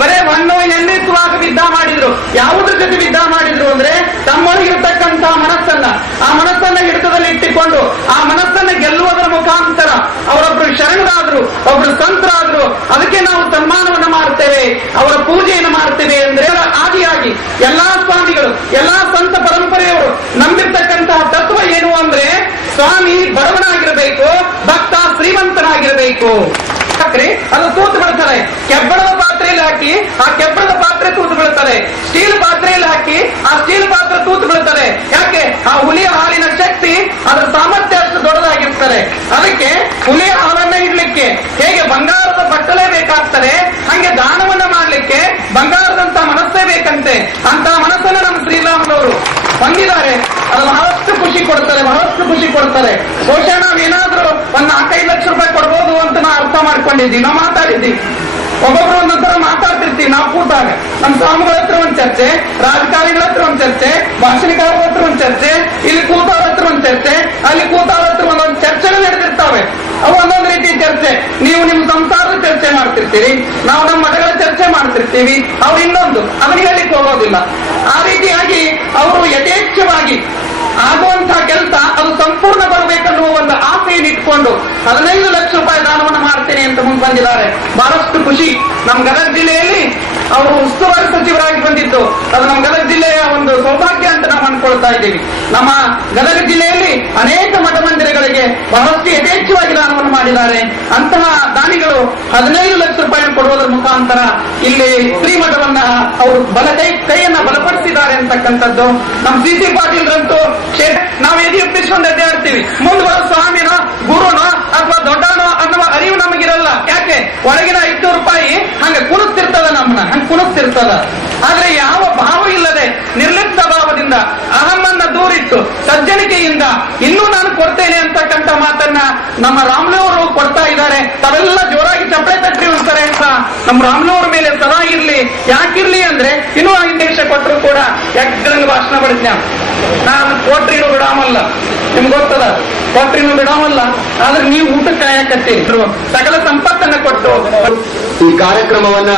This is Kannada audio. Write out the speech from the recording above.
ಬರೇ ಹಣ್ಣು ಎನ್ನಿಸುವಾಗ ಯುದ್ಧ ಮಾಡಿದ್ರು. ಯಾವುದ್ರ ಜೊತೆ ಯುದ್ಧ ಮಾಡಿದ್ರು ಅಂದ್ರೆ ತಮ್ಮೊಳಗಿರ್ತಕ್ಕಂಥ ಆ ಮನಸ್ಸನ್ನ ಹಿಡಿತದಲ್ಲಿ ಇಟ್ಟುಕೊಂಡು ಆ ಮನಸ್ಸನ್ನ ಗೆಲ್ಲುವುದರ ಮುಖಾಂತರ ಅವರೊಬ್ರು ಶರಣರಾದ್ರು, ಒಬ್ರು ಸಂತರಾದ್ರು. ಅದಕ್ಕೆ ನಾವು ಸನ್ಮಾನವನ್ನು ಮಾಡ್ತೇವೆ, ಅವರ ಪೂಜೆಯನ್ನು ಮಾಡ್ತೇವೆ ಅಂದ್ರೆ ಆದಿಯಾಗಿ ಎಲ್ಲಾ ಸ್ವಾಮಿಗಳು, ಎಲ್ಲಾ ಸಂತ ಪರಂಪರೆಯವರು ನಂಬಿರ್ತಕ್ಕಂತಹ ತತ್ವ ಏನು ಅಂದ್ರೆ ಸ್ವಾಮಿ ಬಡವನಾಗಿರಬೇಕು, ಭಕ್ತ ಶ್ರೀಮಂತನಾಗಿರಬೇಕು. ಅದು ತೂತು ಬಿಡುತ್ತದೆ. ಕೆಬ್ಬಣದ ಪಾತ್ರೆಯಲ್ಲಿ ಹಾಕಿ ಆ ಕೆಬ್ಬಣದ ಪಾತ್ರೆ ತೂತು ಬೀಳುತ್ತದೆ. ಸ್ಟೀಲ್ ಪಾತ್ರೆಯಲ್ಲಿ ಹಾಕಿ ಆ ಸ್ಟೀಲ್ ಪಾತ್ರೆ ತೂತು ಬೀಳುತ್ತದೆ. ಯಾಕೆ? ಆ ಹುಲಿಯ ಹಾಲಿನ ಶಕ್ತಿ, ಅದರ ಸಾಮರ್ಥ್ಯ ಅಷ್ಟು ದೊಡ್ಡದಾಗಿರ್ತದೆ. ಅದಕ್ಕೆ ಹುಲಿಯ ಹಾಲನ್ನ ಇಡ್ಲಿಕ್ಕೆ ಹೇಗೆ ಬಂಗಾರದ ಬಟ್ಟಲೇ ಬೇಕಾಗ್ತದೆ, ಹಂಗೆ ದಾನವನ್ನ ಮಾಡ್ಲಿಕ್ಕೆ ಬಂಗಾರದಂತ ಮನಸ್ಸೇ ಬೇಕಂತೆ. ಅಂತ ಮನಸ್ಸನ್ನ ನಮ್ಮ ಶ್ರೀರಾಮನವರು ಹೊಂದಿದ್ದಾರೆ. ಅದು ಬಹಳಷ್ಟು ಖುಷಿ ಕೊಡ್ತಾರೆ, ಬಹಳಷ್ಟು ಖುಷಿ ಕೊಡ್ತಾರೆ. ಬಹುಶಃ ನಾವೇನಾದ್ರೂ ಒಂದು 4-5 ಲಕ್ಷ ರೂಪಾಯಿ ಕೊಡ್ಬೋದು ಅಂತ ನಾವು ಅರ್ಥ ಮಾಡ್ಕೊಂಡಿದ್ದೀವಿ, ನಾವು ಮಾತಾಡಿದ್ದೀವಿ. ಒಬ್ಬೊಬ್ರು ಒಂದೊಂದರ ಮಾತಾಡ್ತಿರ್ತೀವಿ. ನಾವು ಕೂತಾಗ ನಮ್ಮ ಸ್ವಾಮಿಗಳ ಹತ್ರ ಒಂದು ಚರ್ಚೆ, ರಾಜಕಾರಣಿಗಳ ಹತ್ರ ಒಂದು ಚರ್ಚೆ, ಭಾಷಣಕಾರರ ಹತ್ರ ಒಂದು ಚರ್ಚೆ, ಇಲ್ಲಿ ಕೂತವ್ರ ಹತ್ರ ಒಂದು ಚರ್ಚೆ, ಅಲ್ಲಿ ಕೂತವ್ರ ಹತ್ರ ಒಂದೊಂದು ಚರ್ಚೆಗಳು ನಡೆದಿರ್ತಾವೆ. ಅವು ಒಂದೊಂದು ರೀತಿ ಚರ್ಚೆ. ನೀವು ನಿಮ್ಮ ಸಂಸಾರದ ಚರ್ಚೆ ಮಾಡ್ತಿರ್ತೀರಿ, ನಾವು ನಮ್ಮ ಮಠಗಳ ಚರ್ಚೆ ಮಾಡ್ತಿರ್ತೀವಿ, ಅವ್ರು ಇನ್ನೊಂದು ಅದನ್ನ ಹೇಳಿಕ್ಕೆ ಹೋಗೋದಿಲ್ಲ. ಆ ರೀತಿಯಾಗಿ ಅವರು ಯಥೇಚ್ಛವಾಗಿ ಆಗುವಂತಹ ಕೆಲಸ ಅದು ಸಂಪೂರ್ಣ ಬರಬೇಕನ್ನುವ ಒಂದು ಆಸೆಯನ್ನು ಇಟ್ಕೊಂಡು 15 ಲಕ್ಷ ರೂಪಾಯಿ ದಾನವನ್ನು ಮಾಡ್ತೇನೆ ಅಂತ ಮುಂದೆ ಬಂದಿದ್ದಾರೆ. ಬಹಳಷ್ಟು ಖುಷಿ. ನಮ್ಮ ಗದಗ ಜಿಲ್ಲೆಯಲ್ಲಿ ಅವರು ಉಸ್ತುವಾರಿ ಸಚಿವರಾಗಿ ಬಂದಿದ್ದು ಅದು ನಮ್ಮ ಗದಗ ಜಿಲ್ಲೆಯ ಒಂದು ಸೌಭಾಗ್ಯ ಅಂತ ನಾವು ಅನ್ಕೊಳ್ತಾ ಇದ್ದೀವಿ. ನಮ್ಮ ಗದಗ ಜಿಲ್ಲೆಯಲ್ಲಿ ಅನೇಕ ಮಠ ಮಂದಿರಗಳಿಗೆ ಬಹಳಷ್ಟು ಯಥೇಚ್ಛವಾಗಿ ದಾನವನ್ನು ಮಾಡಿದ್ದಾರೆ. ಅಂತಹ ದಾನಿಗಳು 15 ಲಕ್ಷ ರೂಪಾಯಿ ಕೊಡುವುದರ ಮುಖಾಂತರ ಇಲ್ಲಿ ಶ್ರೀಮಠವನ್ನ ಅವರು ಕೈಯನ್ನ ಬಲಪಡಿಸಿದ್ದಾರೆ ಅಂತಕ್ಕಂಥದ್ದು. ನಮ್ಮ ಸಿ ಪಾಟೀಲ್ರಂತೂ ನಾವು ಎದಿಯಪ್ಪಿಸ್ಕೊಂಡು ಅಡ್ಡಾಡ್ತೀವಿ. ಮುಂದೆ ಬರೋ ಸ್ವಾಮಿನೋ ಗುರುನೋ ಅಥವಾ ದೊಡ್ಡನೋ ಅನ್ನುವ ಅರಿವು ನಮಗಿರಲ್ಲ. ಯಾಕೆ? ಒಳಗಿನ 500 ರೂಪಾಯಿ ಹಂಗ ಕುಣಿಸ್ತಿರ್ತದ, ನಮ್ಮನ್ನ ಹಂಗ ಕುಣಿಸ್ತಿರ್ತದ. ಆದ್ರೆ ಯಾವ ಭಾವ ಇಲ್ಲದೆ ನಿರ್ಲಿಪ್ತ ಭಾವದಿಂದ ಅಹಮ್ಮನ್ನ ದೂರಿಟ್ಟು ಸಜ್ಜನಿಕೆಯಿಂದ ಇನ್ನೂ ನಾನು ಕೊಡ್ತೇನೆ ಅಂತಕ್ಕಂಥ ಮಾತನ್ನ ನಮ್ಮ ರಾಮನವರು ಕೊಡ್ತಾ ಇದ್ದಾರೆ. ತಾವೆಲ್ಲ ಜೋರಾಗಿ ಚಪ್ಪಳೆ ತಟ್ಟಿ ಅಂತಾರೆ ಅಂತ ನಮ್ಮ ರಾಮನವ್ರ ಮೇಲೆ ಸದಾ ಇರ್ಲಿ. ಯಾಕಿರ್ಲಿ ಅಂದ್ರೆ ಇನ್ನೂ 5 ನಿಮಿಷ ಕೊಟ್ಟರು ಕೂಡ ಎಗ್ರಂಗ ಭಾಷಣ ಬಡಿದ್ನ. ನಾನು ಕೊಟ್ರಿನೂ ಬಿಡಾಮಲ್ಲ, ನಿಮ್ಗೆ ಗೊತ್ತದ, ಕೊಟ್ರಿನೂ ಬಿಡಾಮಲ್ಲ. ಆದ್ರೆ ನೀವು ಊಟಕ್ಕೆ ಕಾಯಕತ್ತೀರಿ. ಸಕಲ ಸಂಪತ್ತನ್ನ ಕೊಟ್ಟು ಈ ಕಾರ್ಯಕ್ರಮವನ್ನ